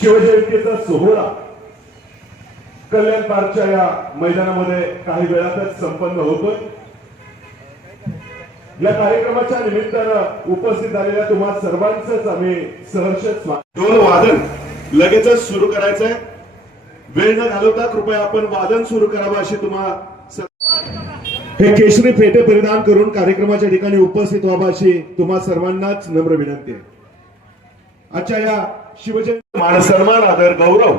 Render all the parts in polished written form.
शिवजयंतीचा सोहळा कल्याण पार्कच्या या मैदानामध्ये काही वेळातच संपन्न होतोय। या कार्यक्रमाच्या निमित्तानं उपस्थित झालेल्या तुम्हा सर्वांचंच आम्ही सहर्ष स्वागत। ढोल वादन लगेचच सुरू करायचंय, वेळ न घालवता कृपया आपण वादन सुरू करावं अशी तुम्हा हे केशरी फेटे परिधान करून कार्यक्रमाच्या ठिकाणी उपस्थित व्हावं अशी तुम्हा सर्वांनाच नम्र विनंती आहे। आजच्या या शिवजयंती मान सन्मान आदर गौरव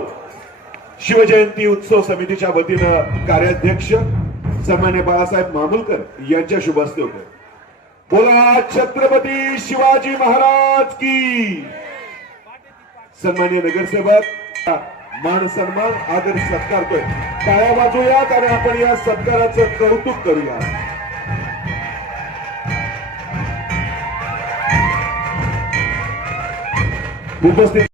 शिवजयंती उत्सव समितीच्या वतीनं कार्याध्यक्ष सन्मान्य बाळासाहेब मामुलकर यांच्या शुभ हस्ते होते। बोला छत्रपती शिवाजी महाराज की। सन्मान्य नगरसेवक मान सन्मान आदर सत्कारतोय, टाळ्या वाजवूयात आणि आपण या सत्काराचं कौतुक करूया। उपस्थित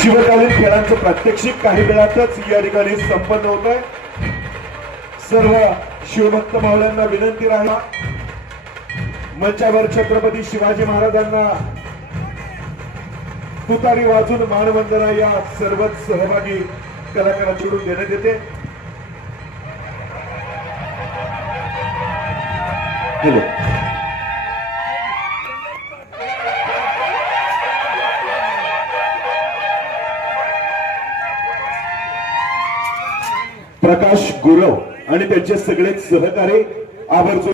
शिवकालीन खेळांचं प्रात्यक्षिक काही वेळातच या ठिकाणी संपन्न होत आहे। सर्व शिवभक्त मावळ्यांना विनंती राहिला, मंचावर छत्रपती शिवाजी महाराजांना तुतारी वाजून मानवंदना या सर्वच सहभागी कलाकारांकडून देण्यात येते। हॅलो, प्रकाश गुरव आणि त्यांचे सगळे सहकारी आवर्जून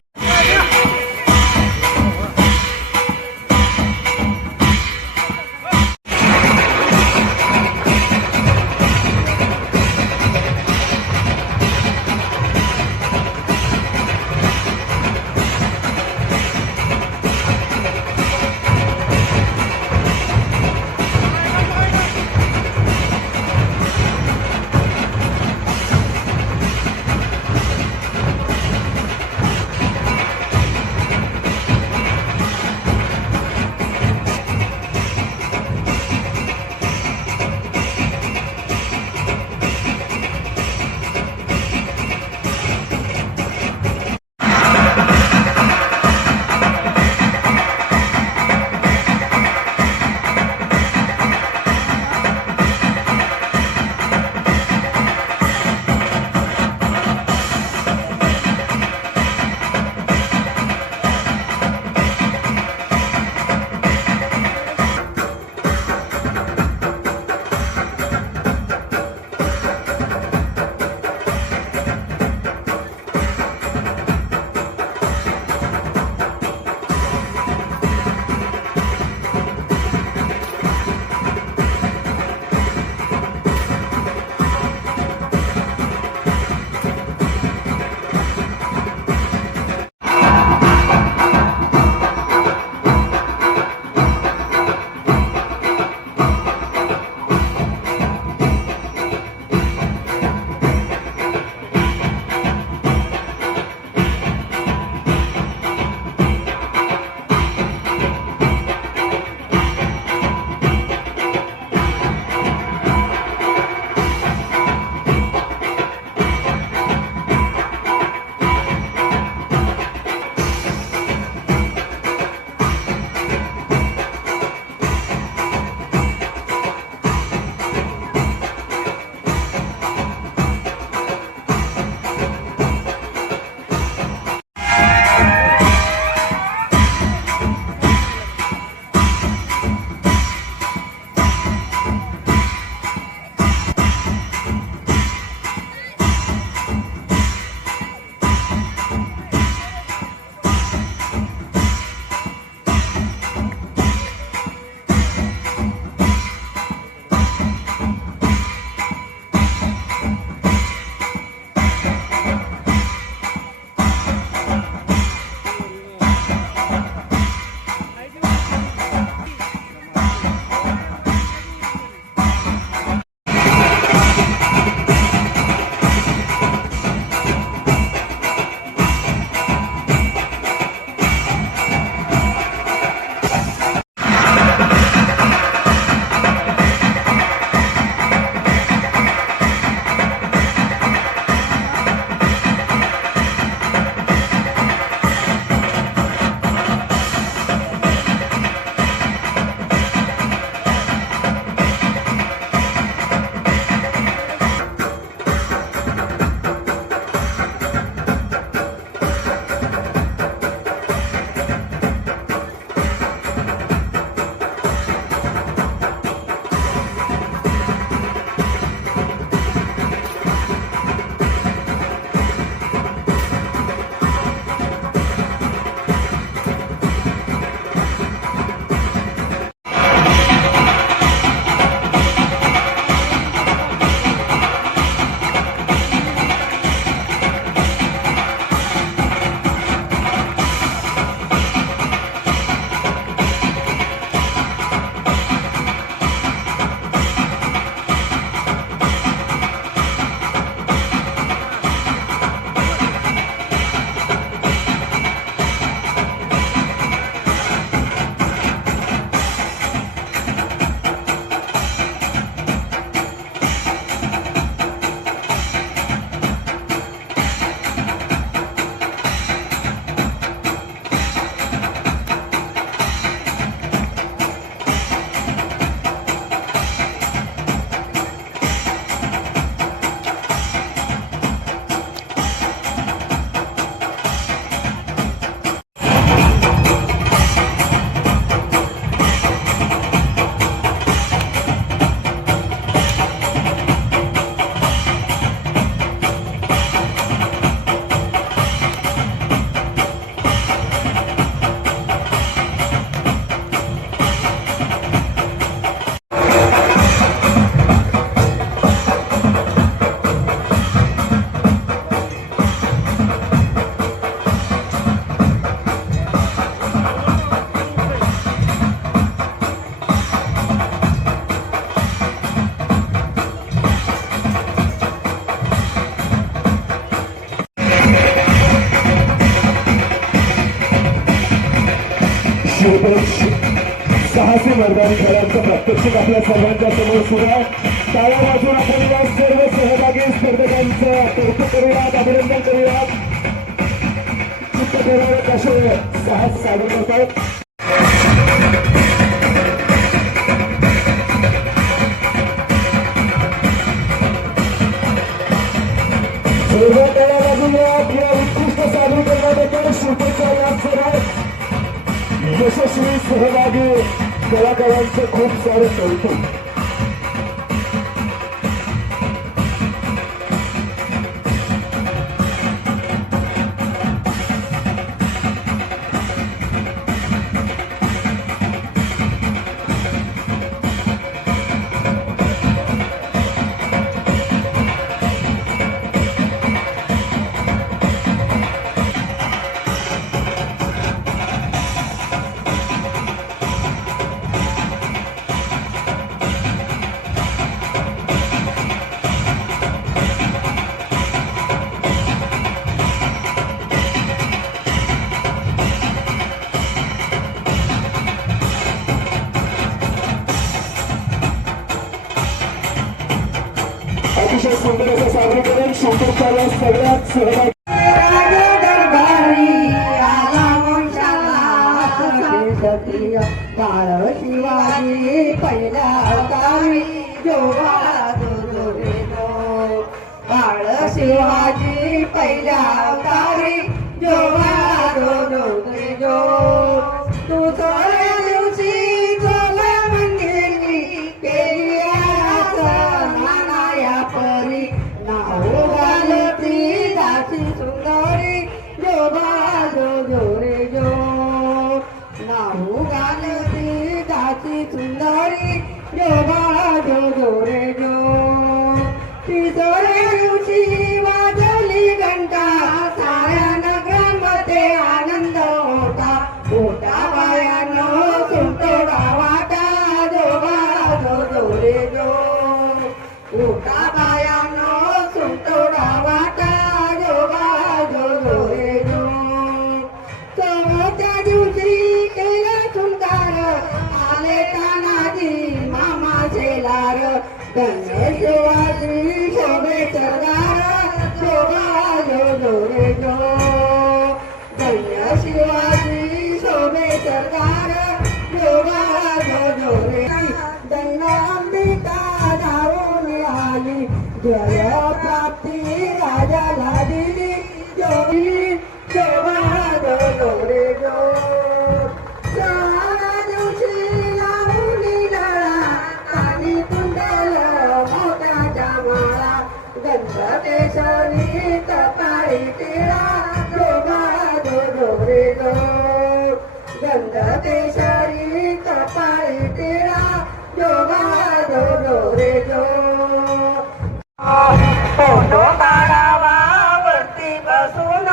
साहसी मैदानी खेळांचं प्रात्यक्षिक आपल्या सर्वांच्या समोर सुरू आहे. टाळ्या वाजून आपण या सर्व सहभागी स्पर्धकांचं कौतुक करूयात, अभिनंदन करूयात. चित्तप्रेरक असे साहस सादर करतात. या उत्कृष्ट सादरीकरणाबद्दल शुभेच्छा. या सर्व यशस्वी सहभागी कलाकारांचं खूप सारं कौतुक. अतिशय सुंदर असं सादरीकरण शंकरच्या सगळ्यात सहभागी. बाळ शिवाजी पहिला अवतारी जो बाळ शिवाजी पहिला अवतारी जो तू सोळ्या दिवशी चोला मंदिरी केली नाना परी नाव घालती दासी सुंदरी जो रे जो नाऊ घालती दासी सुंदरी जो रे जो तिसऱ्या दिवशी वाजवली घंटा साऱ्या नगरामध्ये आनंद होता. मोठा बायानं सुंटोडा वाटा जो रे जो मोठा बायानं सुंटोडा वाटा जो रे जो त्या दिवशी केला सुंदर आले तानाजी मामा शेलार गणेश शिवाजी शोभे सरदार जो रे जो गणेश शिवाजी शोभे सरदार जो रे दंडांबिका धावून आली जय प्राप्ती राजाला दिली जो रे जो सारा दिवशी लावून डळा आणि कुंडल मोत्याच्या माळा गंधकेशरी कपाळी टिळा जो रे जो गंधकेशरी कपाळी टिळा जो रे जो फोटो काढावा वरती बसून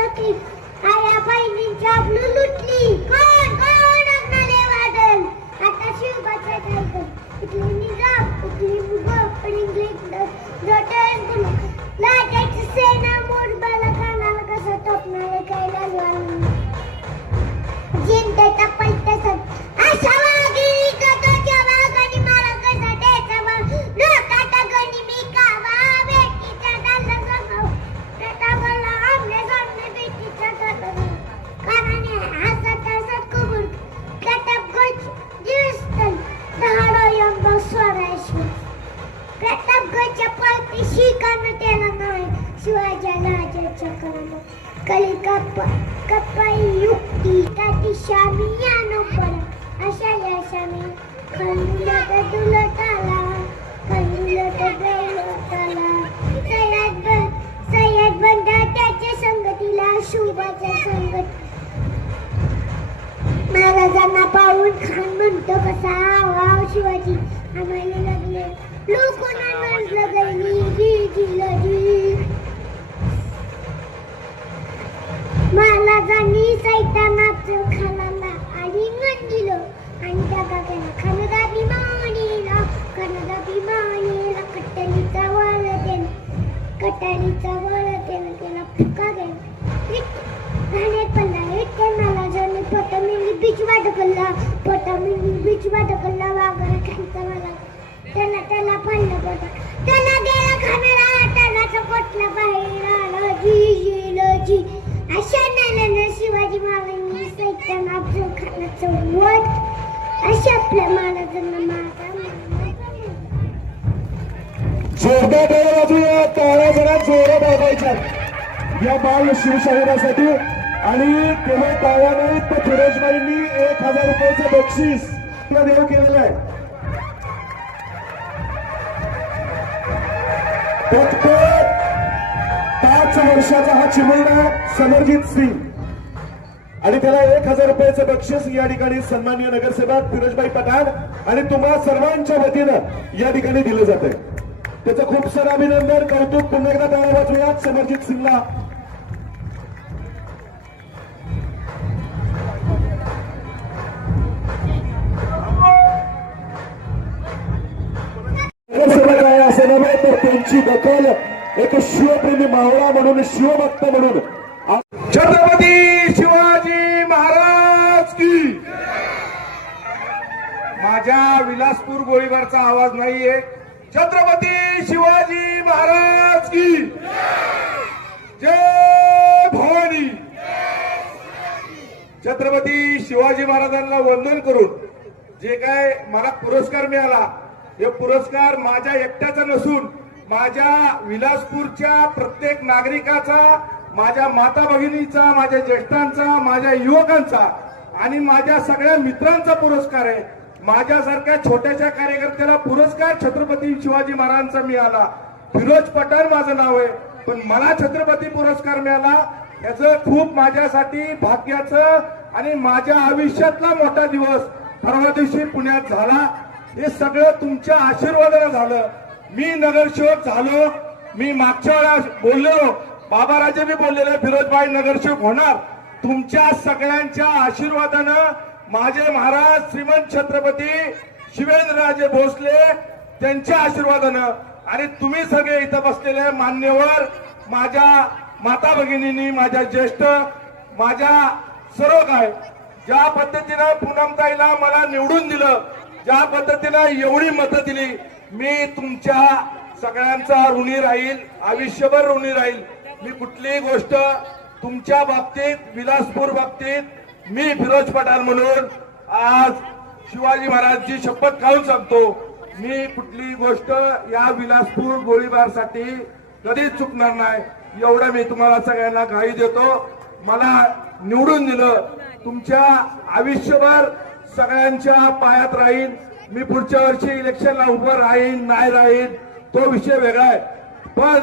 सखी आया बहिणींची आबरू लुटली. कोण कोण अग्नाले वादल आता शिवबाचा टायगर इथली निजाम इथली मुग इंग्लिश जोटेन गुल लाटायची सेना मोडबाला कानाला कसं टोपणारे काय लालवान जिंते टपलते सण अशा वागिरी कथोच्या वागणी मला कसा द्यायचा मग लोकाटा गणी मी कावा बेटीच्या डाला जमाव बेटा बोला आमने सामने बेटीच्या डाला कानाने हसत हसत कुबुर कटप गच दिवस्तन दहाडो यंबो स्वराश्व प्रताप गच पळते शिकान त्याला नाही शिवाजी राजाच्या कराला कली कपाई युक्ती काती शामी या नंबर अशा या शामी खंडुलट दुलटाला खंडुलट बेलटाला सय्यद बंडा त्याच्या संगतीला शुभाच्या संगत महाराजांना पाहून खान म्हणतो कसा वाव शिवाजी आम्हाला लागले लोकांना नजलं गैली जी जी महाराजांनी सैतानाचं खानाला आलिंगन दिलं आणि त्या गावाला खनदाभिमानीला कटारीचा वळ देणं त्याला फुका गेला घाण्यात पडला विठ्ठल महाराजांनी पोटामिंगी बीच वाटकल्ला वाघाला खायचा मला त्याला पडलं पोटा त्याला गेला खाणारा त्याला पोटला बाहेर आला जी अशा नाल्यानं शिवाजी महाराजांनी सैतान अफजल खानाचं वध अशा आपल्या महाराजांना जोरदार टाळ्या वाजूया. टाळ्या जरा जोरात वाजवायच्या या बाल शिवशाहिरासाठी. आणि केवळ टाळ्या नाहीत तर फिरोजबाईंनी 1000 रुपयाचं बक्षीस देऊ केलेलं आहे. फक्त 5 वर्षाचा हा चिमुरडा समरजित सिंग आणि त्याला 1000 रुपयाचं बक्षीस या ठिकाणी सन्माननीय नगरसेवक फिरोजबाई पठाण आणि तुम्हा सर्वांच्या वतीनं या ठिकाणी दिलं जात आहे. त्याचं खूप सारं अभिनंदन कौतुक. पुन्हा एकदा टाळ्या वाजवूयात समरजित सिंगला. नगरसेवक आहे असं नव्हे तर त्यांची दखल एक शिवप्रेमी मावळा म्हणून शिवभक्त म्हणून छत्रपती शिवाजी महाराज की. माझ्या विलासपूर गोळीबारचा आवाज नाहीये. छत्रपती शिवाजी महाराज की जय भवानी. छत्रपती शिवाजी महाराजांना वंदन करून जे काय मला पुरस्कार मिळाला हे पुरस्कार माझ्या एकट्याचा नसून माझ्या विलासपूरच्या प्रत्येक नागरिकाचा, माझ्या माता भगिनीचा, माझ्या ज्येष्ठांचा, माझ्या युवकांचा आणि माझ्या सगळ्या मित्रांचा पुरस्कार आहे. माझ्यासारख्या छोट्याशा कार्यकर्त्याला पुरस्कार छत्रपती शिवाजी महाराजांचा मिळाला. फिरोज पठाण माझं नाव आहे, पण मला छत्रपती पुरस्कार मिळाला याचं खूप माझ्यासाठी भाग्याचं आणि माझ्या आयुष्यातला मोठा दिवस परवा दिवशी पुण्यात झाला. हे सगळं तुमच्या आशीर्वादाने झालं. मी नगरसेवक झालो. मी मागच्या वेळा बोललेलो, बाबाराजे बी बोललेले फिरोजबाई नगरसेवक होणार. तुमच्या सगळ्यांच्या आशीर्वादानं माझे महाराज श्रीमंत छत्रपती शिवेंद्रराजे भोसले त्यांच्या आशीर्वादानं आणि तुम्ही सगळे इथं बसलेले मान्यवर, माझ्या माता भगिनींनी, माझ्या ज्येष्ठ, माझ्या सर्व काय ज्या पद्धतीनं पूनमताईला मला निवडून दिलं, ज्या पद्धतीनं एवढी मतं दिली, मी तुमच्या सगळ्यांचा ऋणी राहील, आयुष्यभर ऋणी राहील. मी कुठलीही गोष्ट तुमच्या बाबतीत, विलासपूर बाबतीत मी फिरोज पठाण म्हणून आज शिवाजी महाराजची शपथ खाऊन सांगतो, मी कुठलीही गोष्ट या विलासपूर गोळीबारसाठी कधीच चुकणार नाही. एवढं मी तुम्हाला सगळ्यांना ग्वाही देतो. मला निवडून दिलं, तुमच्या आयुष्यभर सगळ्यांच्या पायात राहीन. मी पुढच्या वर्षी इलेक्शनला उभं राहीन नाही राहीन तो विषय वेगळा आहे, पण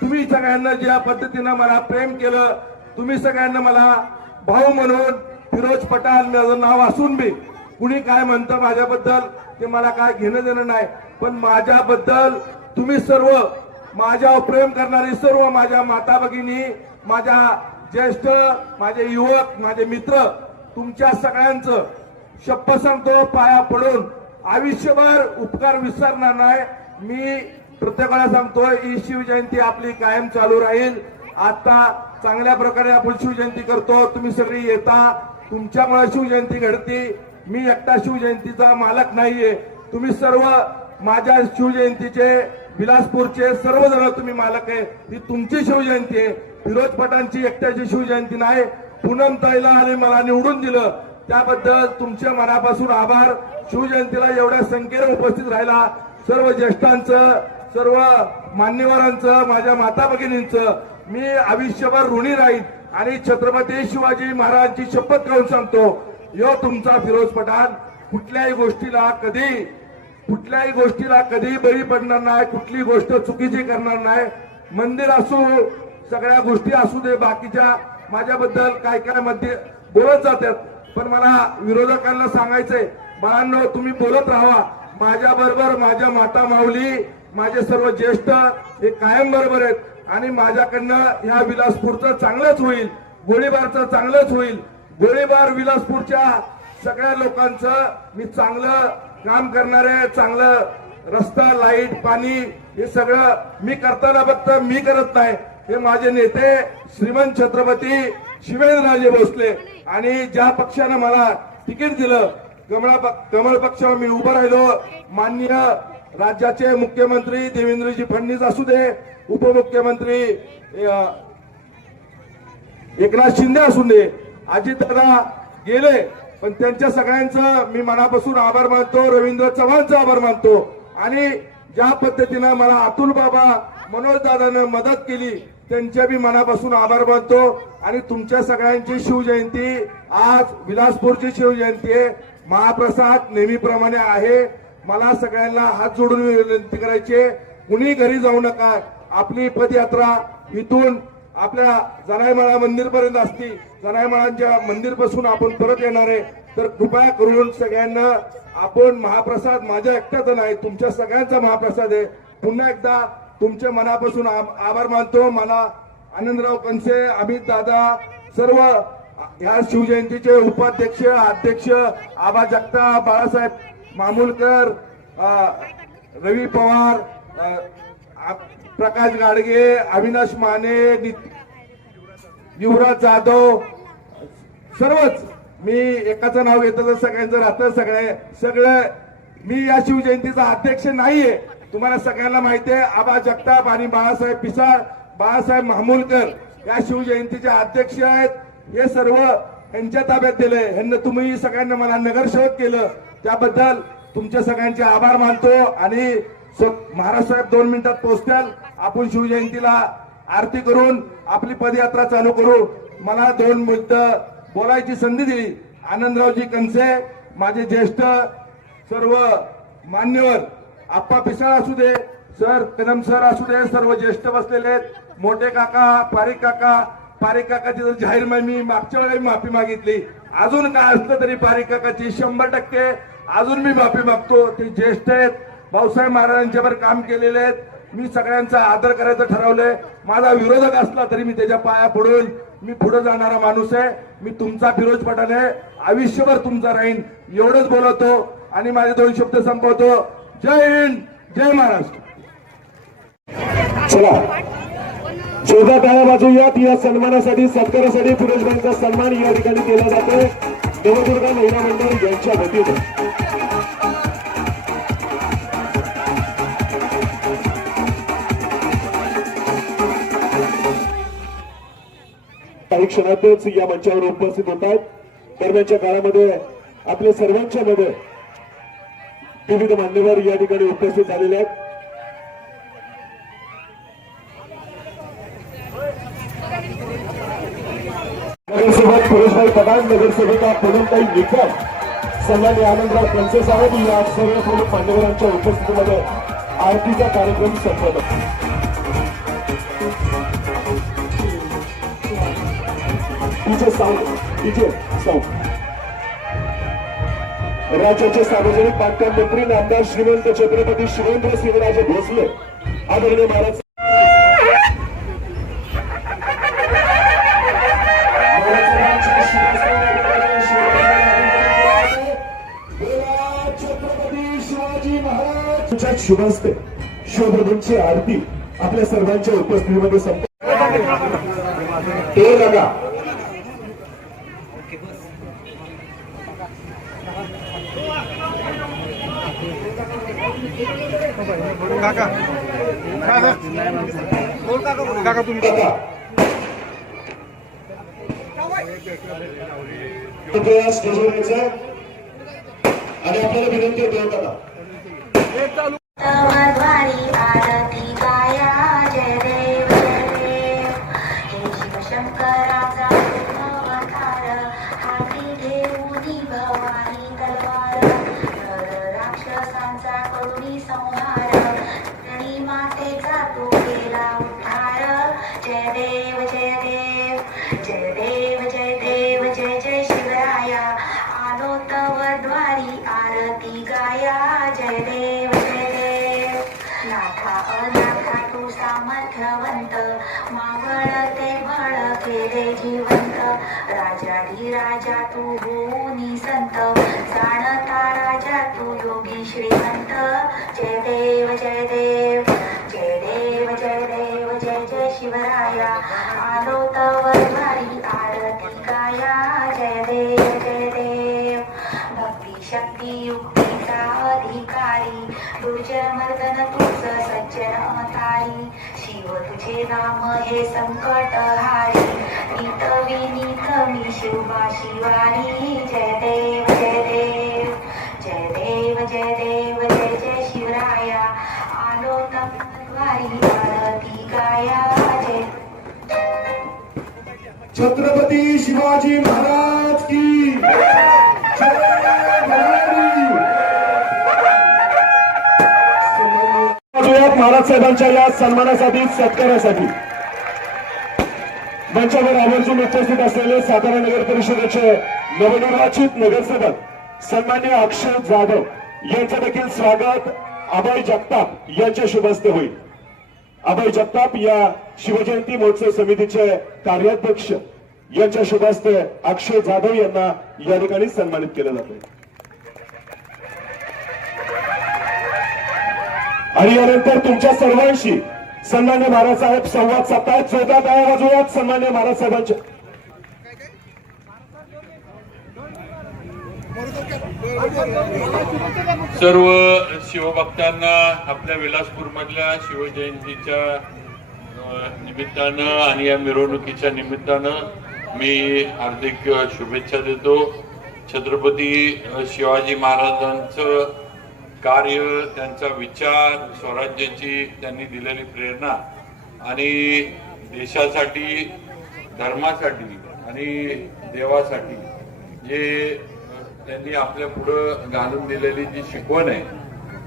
तुम्ही सगळ्यांना ज्या पद्धतीनं मला प्रेम केलं, तुम्ही सगळ्यांना मला भाऊ म्हणून फिरोज पठाण माझं नाव असून बी कुणी काय म्हणतं माझ्याबद्दल ते मला काय घेणं देणं नाही, पण माझ्याबद्दल तुम्ही सर्व, माझ्यावर प्रेम करणारी सर्व माझ्या माता भगिनी, माझ्या ज्येष्ठ माझे युवक माझे मित्र तुमच्या सगळ्यांचं शपथ सांगतो पाया पडून आयुष्यभर उपकार विसरणार नाही. मी प्रत्येकाला सांगतोय ही शिवजयंती आपली कायम चालू राहील. आता चांगल्या प्रकारे आपण शिवजयंती करतो. तुम्ही सगळी येता, तुमच्यामुळे शिवजयंती घडती. मी एकटा शिवजयंतीचा मालक नाहीये. तुम्ही सर्व माझ्या शिवजयंतीचे विलासपूरचे सर्वजण तुम्ही मालक आहे. ही तुमची शिवजयंती आहे. फिरोज पठाणची एकट्याची शिवजयंती नाही. पूनमताईला आणि मला निवडून दिलं त्याबद्दल तुमचे मनापासून आभार. शिवजयंतीला एवढ्या संख्येने उपस्थित राहिला सर्व ज्येष्ठांचं सर्व मान्यवरांचं माझ्या माता भगिनींचं मी आयुष्यभर ऋणी राहीन. आणि छत्रपती शिवाजी महाराजांची शपथ घेऊन सांगतो यो तुमचा फिरोज पठाण कुठल्याही गोष्टीला कधी बळी पडणार नाही. कुठली गोष्ट चुकीची करणार नाही. मंदिर असो सगळ्या गोष्टी असू दे बाकीच्या माझ्याबद्दल काय मध्ये बोलत जातात. पण मला विरोधकांना सांगायचंय बाळांनो तुम्ही बोलत राहा. माझ्या बरोबर माझ्या माता माऊली माझे सर्व ज्येष्ठ हे कायम बरोबर आहेत. आणि माझ्याकडनं ह्या विलासपूरचं चांगलंच होईल. गोळीबारचं चांगलंच होईल. गोळीबार विलासपूरच्या सगळ्या लोकांचं मी चांगलं काम करणार आहे. चांगलं रस्ता लाईट पाणी हे सगळं मी करताना फक्त मी करत नाही. हे माझे नेते श्रीमंत छत्रपती शिवेंद्रराजे भोसले आणि ज्या पक्षानं मला तिकीट दिलं कमळ पक्षावर मी उभं राहिलो. माननीय राज्याचे मुख्यमंत्री देवेंद्रजी फडणवीस असू दे, उपमुख्यमंत्री एकनाथ शिंदे असू दे, अजितदादा गेले पण त्यांच्या सगळ्यांचं मी मनापासून आभार मानतो. रवींद्र चव्हाणचा आभार मानतो. आणि ज्या पद्धतीनं मला अतुल बाबा मनोज दादानं मदत केली त्यांच्या बी मनापासून आभार मानतो. आणि तुमच्या सगळ्यांची शिवजयंती आज विलासपूरची शिवजयंती आहे. महाप्रसाद नेहमीप्रमाणे आहे. मला सगळ्यांना हात जोडून विनंती करायची कुणी घरी जाऊ नका. आपली पदयात्रा इथून आपल्या जनाईमाळा मंदिर पर्यंत असती. जनाईमाळांच्या मंदिर पासून आपण परत येणार आहे. तर कृपया करून सगळ्यांना आपण महाप्रसाद माझ्या एकट्याचा नाही तुमच्या सगळ्यांचा महाप्रसाद आहे. पुन्हा एकदा तुमच्या मनापासून आभार मानतो. मला आनंदराव कनसे अमित दादा सर्व या शिवजयंतीचे उपाध्यक्ष अध्यक्ष आबा जगताप बाळासाहेब मामुलकर रवी पवार प्रकाश गाडगे अविनाश माने युवराज जाधव सर्वच मी एकाचं नाव घेतो तर सगळ्यांचं राहतं. सगळं मी या शिवजयंतीचा अध्यक्ष नाहीये. तुम्हाला सगळ्यांना माहिती आहे आबा जगताप आणि बाळासाहेब पिसाळ बाळासाहेब मामुलकर या शिवजयंतीचे अध्यक्ष आहेत. हे सर्व यांच्या ताब्यात दिले. ह्यांना तुम्ही सगळ्यांना मला नगरसेवक केलं त्याबद्दल तुमच्या सगळ्यांचे आभार मानतो. आणि महाराज साहेब 2 मिनिटात पोहोचतील. आपण शिवजयंतीला आरती करून आपली पदयात्रा चालू करू. मला 2 मिनिटं बोलायची संधी दिली. आनंदरावजी कनसे माझे ज्येष्ठ सर्व मान्यवर आप्पा पिसाळ असू दे सर कदम सर असू दे सर्व ज्येष्ठ बसलेले आहेत. मोठे काका पारिक काकाची जर जाहीर मी मागच्या वेळेला माफी मागितली. अजून काय असलं तरी पारिक काकाची 100% अजून मी माफी मागतो. ते ज्येष्ठ आहेत भाऊसाहेब महाराजांच्यावर काम केलेले आहेत. मी सगळ्यांचा आदर करायचं ठरवलंय. माझा विरोधक असला तरी मी त्याच्या पाया पडून मी पुढे जाणारा माणूस आहे. मी तुमचा फिरोज पठाण आहे. आयुष्यभर तुमचा राहीन एवढंच बोलतो आणि माझे 2 शब्द संपवतो. जय हिंद जय महाराष्ट्र. चला जोरदार टाळ्या वाजवूयात. या सन्मानासाठी सत्कारासाठी फिरोजबाईंचा सन्मान या ठिकाणी केला जातोय नवदुर्गा महिला मंडळ यांच्या वतीने. काही क्षणातच या मंचावर उपस्थित होत आहेत. दरम्यानच्या काळामध्ये आपल्या सर्वांच्या मध्ये विविध मान्यवर या ठिकाणी उपस्थित झालेले आहेत. नगरसेवक फिरोजभाई पठाण नगरसेविका पूनमताई निकम सन्माननीय आनंदराव कनसे साहेब या सर्व प्रमुख मान्यवरांच्या उपस्थितीमध्ये आरतीचा कार्यक्रम संपवतो. राज्याचे सार्वजनिक बांधकाम मंत्री नामदार श्रीमंत छत्रपती शिवेंद्र सिंहराजे भोसले आदरणीय महाराज शुभस्ते शिवप्रभूंची आरती आपल्या सर्वांच्या उपस्थितीमध्ये ते लगा काका तुम्ही कृपया स्टेजवर यायचं आणि आपल्याला विनंती होते काका तवद्वारी आरती गाया जय देव जय देव हे शिवशंकराचा अवतार हाती घेऊनी भवानी तलवार नर राक्षसांचा करुणी संहार धरणी मातेचा तो केला उद्धार जय देव जय देव जय देव जय देव जय जय शिवराया आलो तवद्वारी आरती गाया जय देव जय देव नाथा अनाथा तू सामर्थ्यवंत मावळ ते बळ केले जिवंत राजा तू होऊनी संत जाणता राजा तू योगी श्रीमंत जय देव जय देव जय देव जय देव जय जय शिवराया आलो तवद्वारी आरती गाया जय देव जय देव भक्ती शक्ती युक्तीचा अधिकारी दुर्जन मर्दन तुझ सज्जन अवतारी शिव तुझे नाम हे संकट हारी नीत विनीत मी शिवा शिवानी जय देव जय देव जय देव जय देव जय जय शिवराया आलो तवद्वारी आरती गाया जय छत्रपती शिवाजी महाराज की जय भवानी. महाराज साहेबांच्या या सन्मानासाठी सत्कारासाठी मंचावर आवर्जून उपस्थित असलेले सातारा नगर परिषदेचे नवनिर्वाचित नगरसेवक सन्मान्य अक्षय जाधव यांचं देखील स्वागत अभय जगताप यांच्या शुभ हस्ते होईल. अभय जगताप या शिवजयंती महोत्सव समितीचे कार्याध्यक्ष यांच्या शुभ हस्ते अक्षय जाधव यांना या ठिकाणी सन्मानित केलं जाते. आणि यानंतर तुमच्या सर्वांशी सन्मान्य महाराज साहेब संवाद साधतायत. जोरदार टाळ्या वाजवूयात सन्मान्य महाराज साहेबांच्या. सर्व शिवभक्तांना आपल्या विलासपूर मधल्या शिवजयंतीच्या निमित्तानं आणि या मिरवणुकीच्या निमित्तानं मी हार्दिक शुभेच्छा देतो. छत्रपती शिवाजी महाराजांचं कार्य, त्यांचा विचार, स्वराज्याची त्यांनी दिलेली प्रेरणा आणि देशासाठी, धर्मासाठी आणि देवासाठी जे त्यांनी आपल्या पुढं घालून दिलेली जी शिकवण आहे,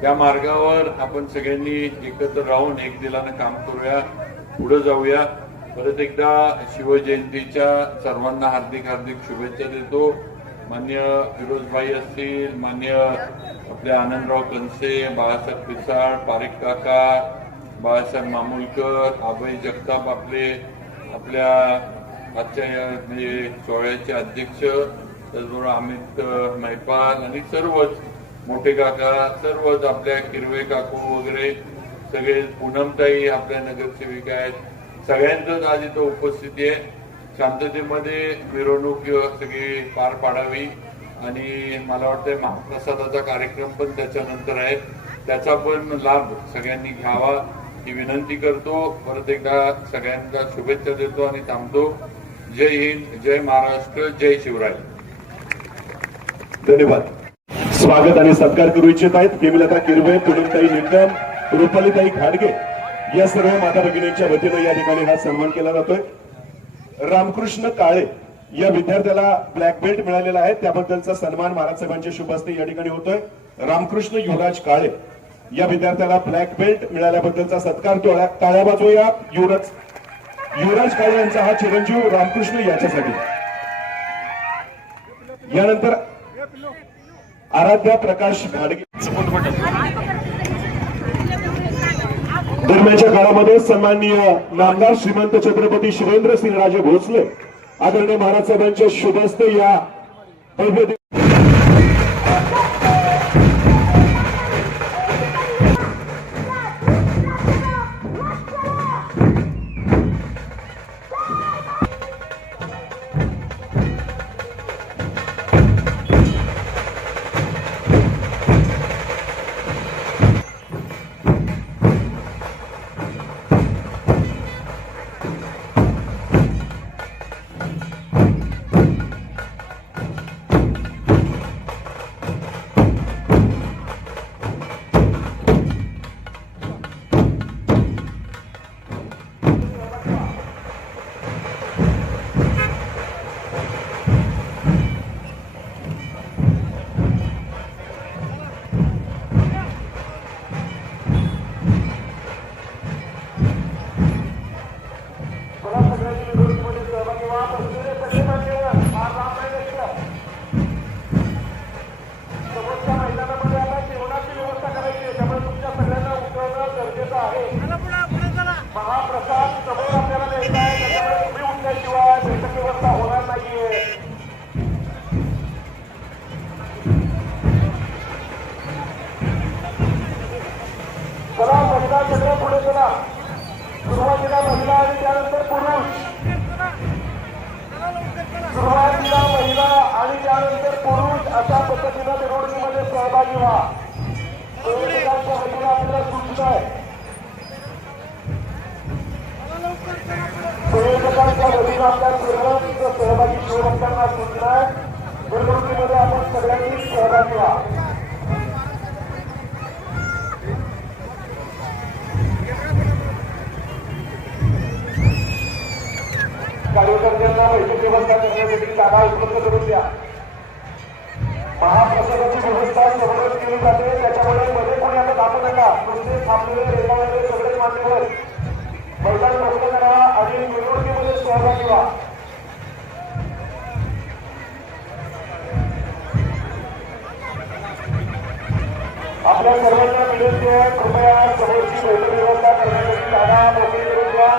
त्या मार्गावर आपण सगळ्यांनी एकत्र राहून एक दिलानं काम करूया, पुढे जाऊया. परत एकदा शिवजयंतीच्या सर्वांना हार्दिक हार्दिक शुभेच्छा देतो. मान्य फिरोजभाई असतील, मान्य आपले आनंदराव कनसे, बाळासाहेब पिसाळ, पारिक काका, बाळासाहेब मामुलकर, अभय जगताप आपल्या आजच्या म्हणजे सोहळ्याचे अध्यक्ष, त्याचबरोबर अमित महिपाल आणि सर्वच मोठे काका, सर्वच आपल्या किरवे काकू वगैरे सगळे, पूनमताई आपल्या नगरसेविका आहेत, सगळ्यांचंच आज इथं उपस्थिती आहे. शांततेमध्ये मिरवणूक सगळी पार पाडावी आणि मला वाटतं महाप्रसादाचा कार्यक्रम पण त्याच्यानंतर आहे, त्याचा पण लाभ सगळ्यांनी घ्यावा ही विनंती करतो. परत एकदा सगळ्यांना शुभेच्छा देतो आणि थांबतो. जय हिंद, जय महाराष्ट्र, जय शिवराय. धन्यवाद. स्वागत आणि सत्कार करू इच्छित आहेत हेमलता किरवे, पूनमताई निकम, रुपालीताई खाडगे या सर्व माता भगिनींच्या वतीनं या ठिकाणी हा सन्मान केला जातोय. रामकृष्ण काळे या विद्यार्थ्याला ब्लॅक बेल्ट मिळालेला आहे, त्याबद्दलचा सन्मान महाराज साहेबांच्या शुभ हस्ते या ठिकाणी होतोय. रामकृष्ण युवराज काळे या विद्यार्थ्याला ब्लॅक बेल्ट मिळाल्याबद्दलचा सत्कार टाळ्या वाजवूया. युवराज काळे यांचा हा चिरंजीव रामकृष्ण याच्यासाठी. यानंतर आराध्या प्रकाश घाडगे. दरम्यानच्या काळामध्ये सन्माननीय नामदार श्रीमंत छत्रपती शिवेंद्र सिंह राजे भोसले आदरणीय महाराज साहेबांच्या शुभ हस्ते या भव्य बैठक व्यवस्था होणार नाहीये. चला महिला सगळं पुढे चला. सुरुवातीला महिला आणि त्यानंतर पुरुष. सुरुवातीला महिला आणि त्यानंतर पुरुष अशा पद्धतीनं मिरवणुकीमध्ये सहभागी व्हा. संयोजकांच्या वतीनं आपल्याला सूचना आहे. संयोजकांच्या वतीनं आपल्या सर्व सहभागी शिवभक्तांना सूचना आहे. मिरवणुकीमध्ये आपण सगळ्यांनी सहभागी व्हा. कार्यकर्त्यांना बैठक व्यवस्था करण्यासाठी जागा उपलब्ध करून द्या. महाप्रसादाची व्यवस्था सर्वच केली जाते, त्याच्यामुळे मध्ये कोणी आता दाखवू नका. नुसते थांबलेले रेल्वेमध्ये सगळे मान्यवर मैदान मोकळं करा आणि मिरवणुकीमध्ये सहभागी व्हा. आपल्या सर्वांना विनंती आहे, कृपया समोरची बैठक व्यवस्था करण्यासाठी जागा मोकळी करून द्या.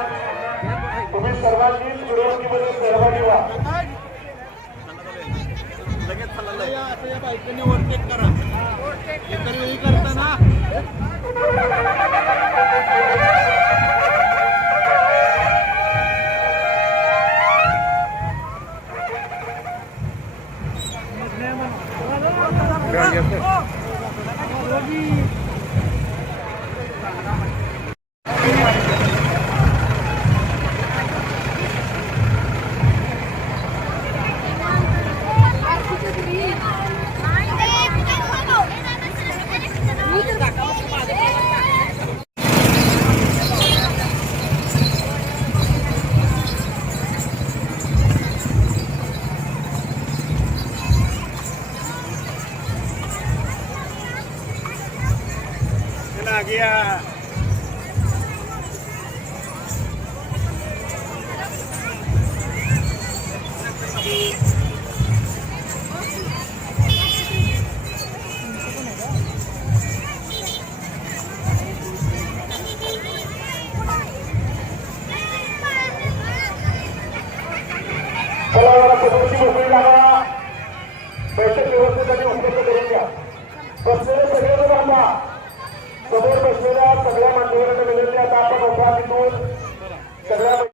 तुम्ही सर्वांनीच मिरवणुकीमध्ये सहभागी व्हा. चला, समोरची मोकळी जागा